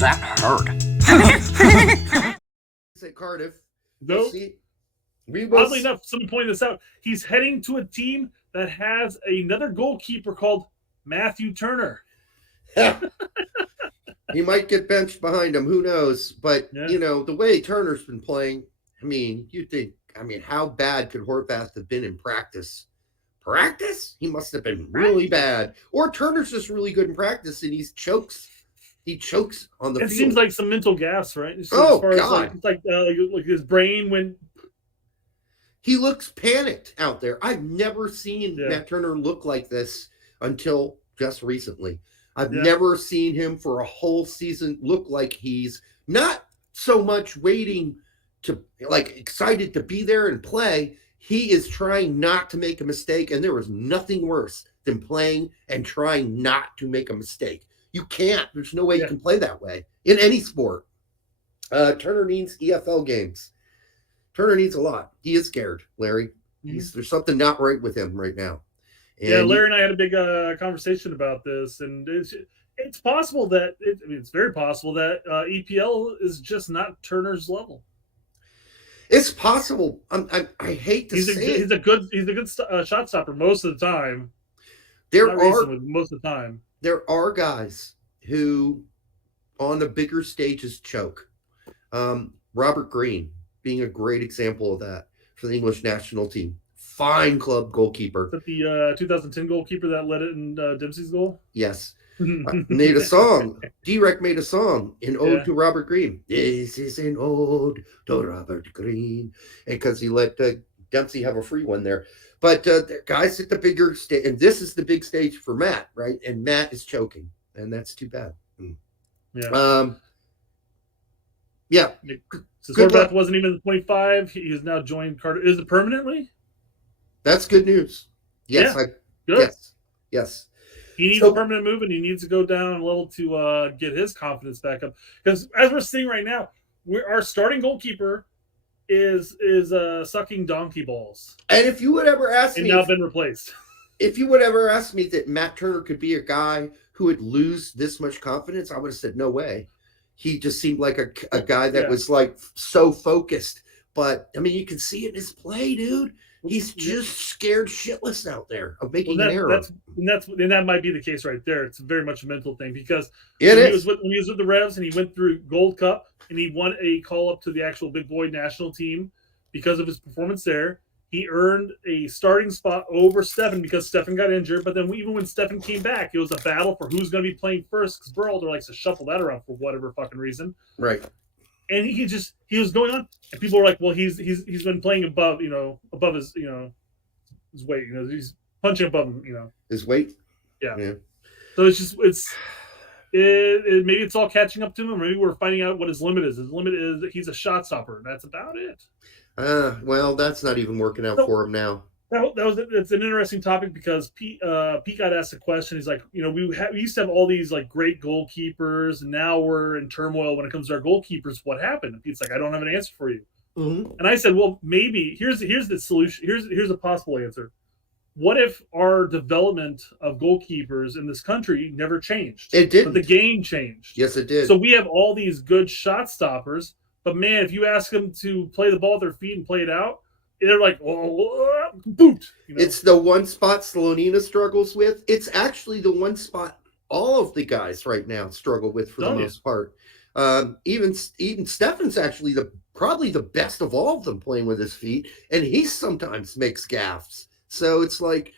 That hurt. At Cardiff. No, See, we will. oddly enough, someone pointed this out. He's heading to a team that has another goalkeeper called Matthew Turner. He might get benched behind him. Who knows? But Yeah. the way Turner's been playing, you think, how bad could Horvath have been in practice? Practice? He must have been really bad. Or Turner's just really good in practice, and he chokes on the It field. seems like some mental gaps, right? Oh, as far God. As like his brain went. He looks panicked out there. I've never seen Matt Turner look like this until just recently. I've never seen him for a whole season look like he's not so much waiting to, excited to be there and play. He is trying not to make a mistake, and there is nothing worse than playing and trying not to make a mistake. You can't. There's no way you can play that way in any sport. Turner needs EFL games. Turner needs a lot. He is scared, Larry. There's something not right with him right now. And Larry and I had a big conversation about this, and it's possible that it's very possible that EPL is just not Turner's level. It's possible. I hate to say he's a good shot stopper most of the time. Most of the time. There are guys who, on the bigger stages, choke. Robert Green being a great example of that for the English national team. Fine club goalkeeper. Is that the 2010 goalkeeper that led it in Dempsey's goal? Yes. Made a song. D-Rec made a song, an ode to Robert Green. This is an ode to Robert Green. And because he let Dempsey have a free one there. But guys at the bigger stage, and this is the big stage for Matt, right? And Matt is choking, and that's too bad. Yeah. So Horvath wasn't even 25. He has now joined Carter. Is it permanently? That's good news. Yes. Good. Yes. He needs a permanent move, and he needs to go down a level to get his confidence back up. Because as we're seeing right now, our starting goalkeeper is sucking donkey balls. And if you would ever ask me, now been replaced. If you would ever ask me that Matt Turner could be a guy who would lose this much confidence, I would have said no way. He just seemed like a guy that was so focused. But you can see it in his play, dude. He's just scared shitless out there of making an error. And that might be the case right there. It's very much a mental thing because when he was with the Revs and he went through Gold Cup and he won a call up to the actual big boy national team because of his performance there. He earned a starting spot over Stefan because Stefan got injured. But then even when Stefan came back, it was a battle for who's going to be playing first because Berhalter likes to shuffle that around for whatever fucking reason. Right. And he was going on, and people were like, "Well, he's been playing above his his weight. He's punching above him. His weight. Yeah. So maybe it's all catching up to him. Or maybe we're finding out what his limit is. His limit is that he's a shot stopper. That's about it. Well, that's not even working out for him now. It's an interesting topic because Pete got asked a question. He's like, we used to have all these like great goalkeepers, and now we're in turmoil when it comes to our goalkeepers. What happened? And Pete's like, I don't have an answer for you. Mm-hmm. And I said, well, maybe here's the solution. Here's a possible answer. What if our development of goalkeepers in this country never changed? It didn't. But the game changed. Yes, it did. So we have all these good shot stoppers, but man, if you ask them to play the ball at their feet and play it out, they're like, boot. It's the one spot Slonina struggles with. It's actually the one spot all of the guys right now struggle with for the most part. Even Stefan's actually probably the best of all of them playing with his feet, and he sometimes makes gaffes. So it's like,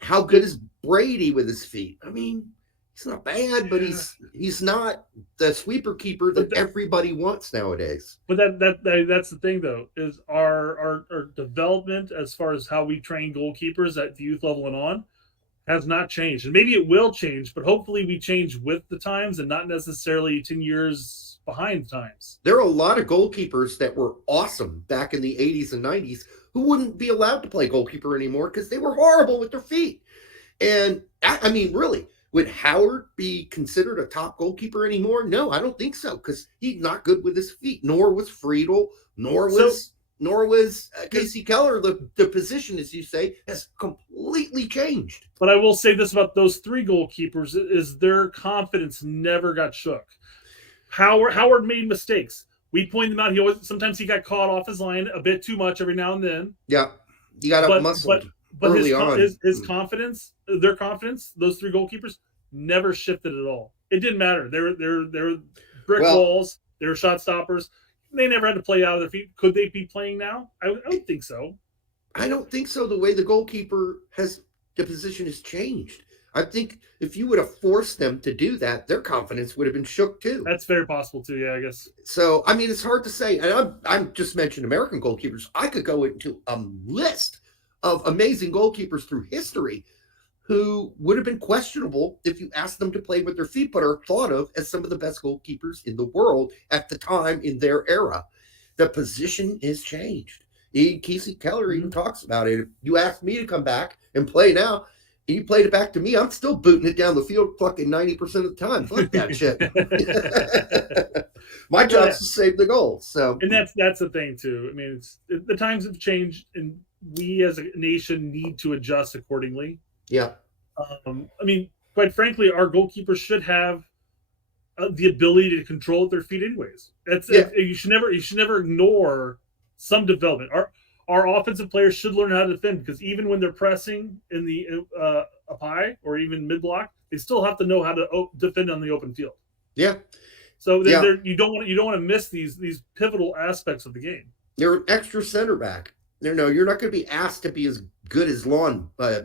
how good is Brady with his feet? He's not bad, but he's not the sweeper keeper that everybody wants nowadays. But that's the thing, though, is our development as far as how we train goalkeepers at the youth level and on has not changed. And maybe it will change, but hopefully we change with the times and not necessarily 10 years behind the times. There are a lot of goalkeepers that were awesome back in the 80s and 90s who wouldn't be allowed to play goalkeeper anymore because they were horrible with their feet. And, really, would Howard be considered a top goalkeeper anymore? No, I don't think so, because he's not good with his feet, nor was Friedel, nor was nor was Casey Keller. The position, as you say, has completely changed. But I will say this about those three goalkeepers is their confidence never got shook. Howard made mistakes. We pointed them out. Sometimes he got caught off his line a bit too much every now and then. Yeah, he got up muscled early on. His confidence, their confidence, those three goalkeepers never shifted at all. It didn't matter. They're brick walls. They're shot stoppers. They never had to play out of their feet. Could they be playing now? I don't think so. I don't think so. The way the goalkeeper the position has changed. I think if you would have forced them to do that, their confidence would have been shook too. That's very possible too. Yeah, I guess. So, I mean, it's hard to say. And I'm just mentioned American goalkeepers. I could go into a list of amazing goalkeepers through history who would have been questionable if you asked them to play with their feet, but are thought of as some of the best goalkeepers in the world at the time in their era. The position is changed. Casey Keller even talks about it. If you asked me to come back and play now, and you played it back to me, I'm still booting it down the field fucking 90% of the time. Fuck that shit. My job's to save the goal. So, and that's the thing too. I mean, the times have changed, and we as a nation need to adjust accordingly. Yeah. I mean, quite frankly, our goalkeepers should have the ability to control their feet, anyways. You should never ignore some development. Our offensive players should learn how to defend, because even when they're pressing in the up high or even mid block, they still have to know how to defend on the open field. Yeah. So you don't want to miss these pivotal aspects of the game. You're an extra center back. You're not going to be asked to be as good as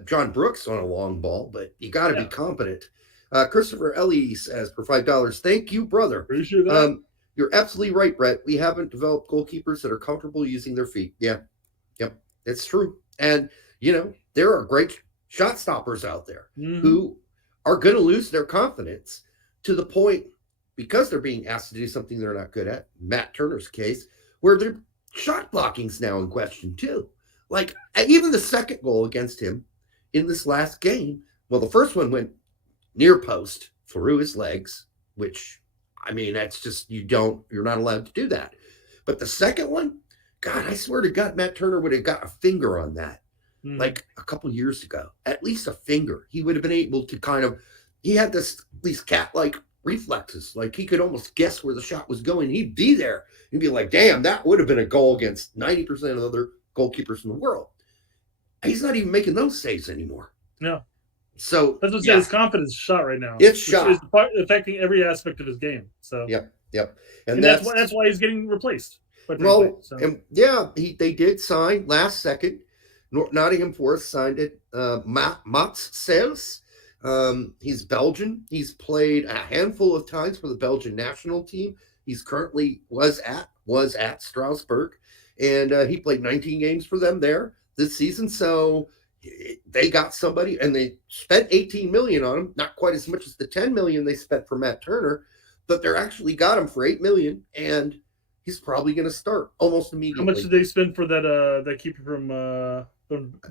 John Brooks on a long ball, but you got to be competent. Christopher Ellie says for $5, thank you, brother. Appreciate that. You're absolutely right, Brett. We haven't developed goalkeepers that are comfortable using their feet. Yeah. Yep. It's true. And, there are great shot stoppers out there who are going to lose their confidence to the point, because they're being asked to do something they're not good at. Matt Turner's case, where their shot blocking's now in question too. Like, even the second goal against him in this last game, well, the first one went near post through his legs, which, I mean, that's just, you're not allowed to do that. But the second one, God, I swear to God, Matt Turner would have got a finger on that like a couple years ago, at least a finger. He would have been able to he had these cat-like reflexes. Like, he could almost guess where the shot was going. He'd be there. He'd be like, damn, that would have been a goal against 90% of the other goalkeepers in the world. He's not even making those saves anymore. No. So that's what his confidence is shot right now. It's shot. It's affecting every aspect of his game. So Yep. And that's why he's getting replaced. They did sign last second. Nottingham Forest signed it. Mats Sels. He's Belgian. He's played a handful of times for the Belgian national team. He's currently was at Strasbourg, and he played 19 games for them there this season. So they got somebody, and they spent $18 million on him. Not quite as much as the $10 million they spent for Matt Turner, but they're actually got him for $8 million, and he's probably going to start almost immediately. How much did they spend for that keeper from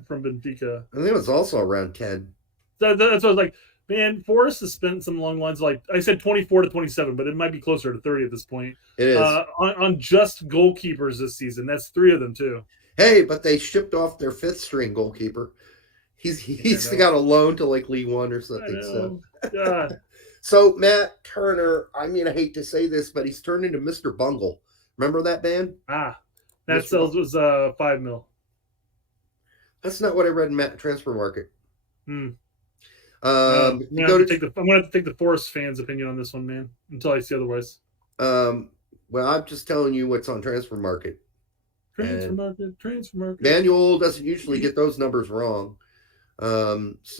Benfica? I think it was also around 10. That's what I was like. Man, Forrest has spent some long lines. Like I said, 24 to 27, but it might be closer to 30 at this point. It is on just goalkeepers this season. That's 3 of them too. Hey, but they shipped off their 5th string goalkeeper. He's got a loan to like League One or something. So, God. So Matt Turner, I mean, I hate to say this, but he's turned into Mr. Bungle. Remember that band? That sells was $5 million. That's not what I read in Transfer Market. I'm going to take the Forest fans' opinion on this one, man, until I see otherwise. Well, I'm just telling you what's on Transfer Market. Transfer Market. Manuel doesn't usually get those numbers wrong. Talk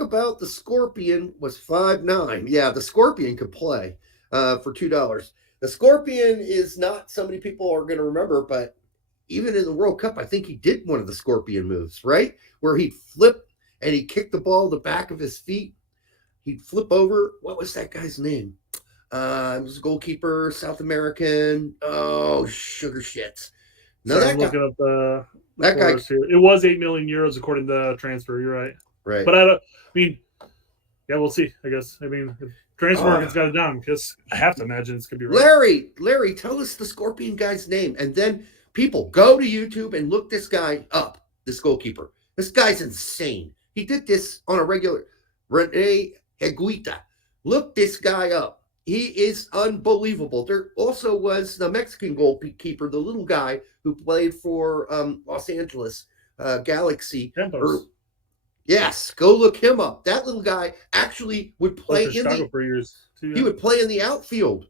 about the Scorpion was 5'9". Yeah, the Scorpion could play for $2. The Scorpion is not somebody people are going to remember, but even in the World Cup, I think he did one of the Scorpion moves, right? Where he'd flip and he'd kick the ball the back of his feet. He'd flip over. What was that guy's name? It was a goalkeeper, South American. Oh, sugar shits. No, I'm looking up that guy. Here. It was €8 million according to the transfer. You're right. Right. But I mean, Yeah, we'll see. I guess. I mean, if transfer market's got it down, because I have to imagine it's gonna be right. Larry, tell us the Scorpion guy's name, and then people go to YouTube and look this guy up. This goalkeeper. This guy's insane. He did this on a regular. Rene Higuita. Look this guy up. He is unbelievable. There also was the Mexican goalkeeper, the little guy who played for Los Angeles Galaxy. Yes, go look him up. That little guy actually would play in Chicago for years too. He would play in the outfield.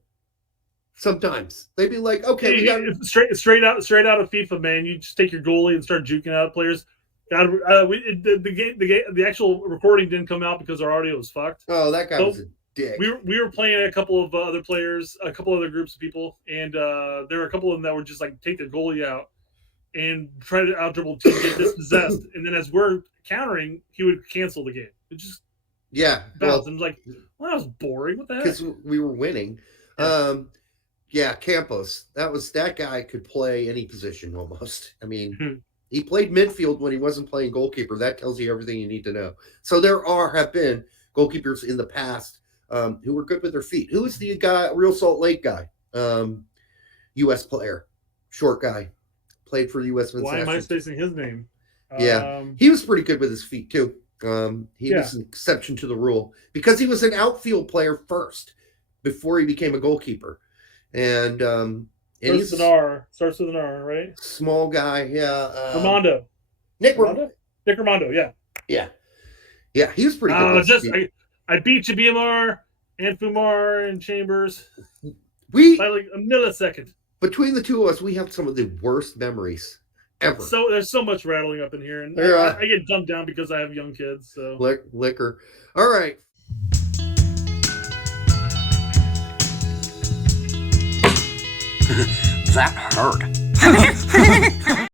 Sometimes they'd be like, "Okay, straight out of FIFA, man. You just take your goalie and start juking out players." God, the actual recording didn't come out because our audio was fucked. Oh, that guy was a dick. We were playing a couple of other players, a couple other groups of people, and there were a couple of them that would just like take their goalie out and try to out dribble the team, get dispossessed, and then as we're countering, he would cancel the game. It just bounced. I'm like, well, that was boring. What the heck? Because we were winning. Campos. That guy could play any position almost. I mean, he played midfield when he wasn't playing goalkeeper. That tells you everything you need to know. So there have been goalkeepers in the past who were good with their feet. Who is the guy? Real Salt Lake guy, U.S. player, short guy, played for U.S. Why am I spacing his name? He was pretty good with his feet too. He was an exception to the rule because he was an outfield player first before he became a goalkeeper. And starts with an R, right? Small guy, Armando. Nick Armando, yeah. He was pretty good. I beat you, BMR and Fumar and Chambers. By like a millisecond. Between the two of us, we have some of the worst memories ever. So there's so much rattling up in here, and I get dumbed down because I have young kids. So liquor. All right. That hurt.